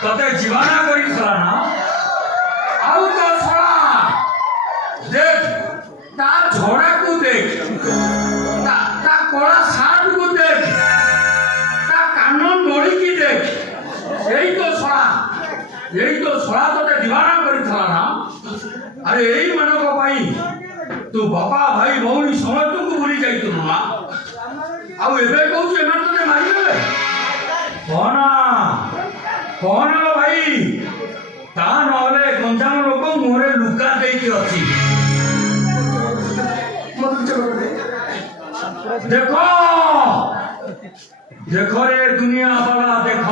ତତେ ଜୀବାନା କରିଥିଲା ନା ଆଉ ତ ଶଳା ଦେଖ ତା ଝଡ଼ାକୁ ଦେଖ ତା କଳା ସାର୍ଟକୁ ଦେଖ ତା କାନ ନଳିକି ଦେଖ ଏଇ ତ ଶଳା ତତେ ଜୀବାନା କରିଥିଲା ନା ଆରେ ଏଇମାନଙ୍କ ପାଇଁ ତୁ ବାପା ଭାଇ ଭଉଣୀ ସମସ୍ତଙ୍କୁ ଭୁଲି ଯାଇଥିଲୁ ନା ଆଉ ଏବେ କହୁଛୁ ଏମାନେ ତତେ ମାରିଦେବେ କହନା ଭାଇ ତା ନହେଲେ ଗଞ୍ଜାମ ଲୋକ ମୁହଁରେ ଲୁକା ଦେଇକି ଅଛି ଦେଖ ରେ ଦୁନିଆ ବାଲା ଦେଖ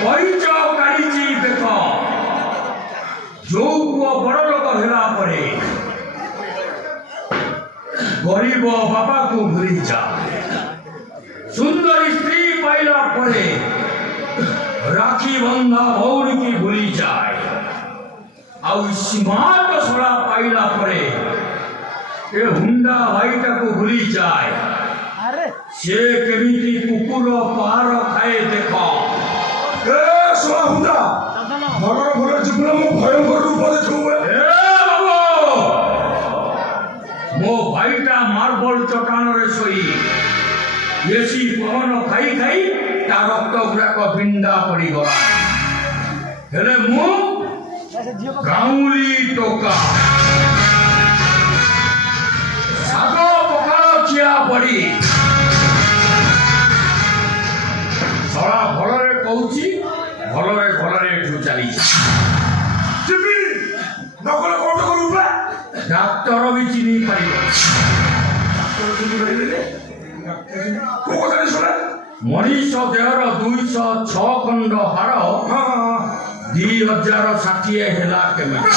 ପରିଚୟ କାଢିଛି ଦେଖ ଯୋଉ ପୁଅ ବଡ ଲୋକ ହେଲା ପରେ ଗରିବ ବାପାକୁ ଭୁଲି ଯାଏ ସୁନ୍ଦରୀ ସ୍ତ୍ରୀ ପାଇଲା ପରେ রাখি বন্ধা ভৌরীকে ভুলি যায় ଆଉ ସ୍ମାର୍ଟ ଶଳା ପାଇଲା ପରେ ଏ ହୁଣ୍ଡା ଭାଇଟାକୁ ଭୁଲି ଯାଏ ସେ କେମିତି କୁକୁର ପାହାର ଖାଏ ଦେଖ ଏ ଶଳା ହୁଣ୍ଡା ଭଲର ଭଲ ଜୀବନ ମୁଁ ଭୟଙ୍କର ରୂପ ଦେଖିବୁ ମୋ ଭାଇଟା ମାର୍ବଲ ଚଟାଣରେ ଶୋଇ ଏସି ପବନ ଖାଇ ଖାଇ ତା ରକ୍ତ ଗୁଡାକ ବିଣ୍ଡା ପଡିଗଲା ହେଲେ ମୁଁ ଗାଉଁଲି ଟୋକା ଶାଗ ପଖାଳ ଖିଆ ପଡି ଶଳା ଭଲରେ କହୁଛି ଭଲରେ ଏଠୁ ଚାଲିଛି ଡାକ୍ତର ବି ଚିହ୍ନି ପାରିବ ମଣିଷ ଦେହର 206 ଖଣ୍ଡ ହାଡ଼ 2060 ହେଲା କେମିତି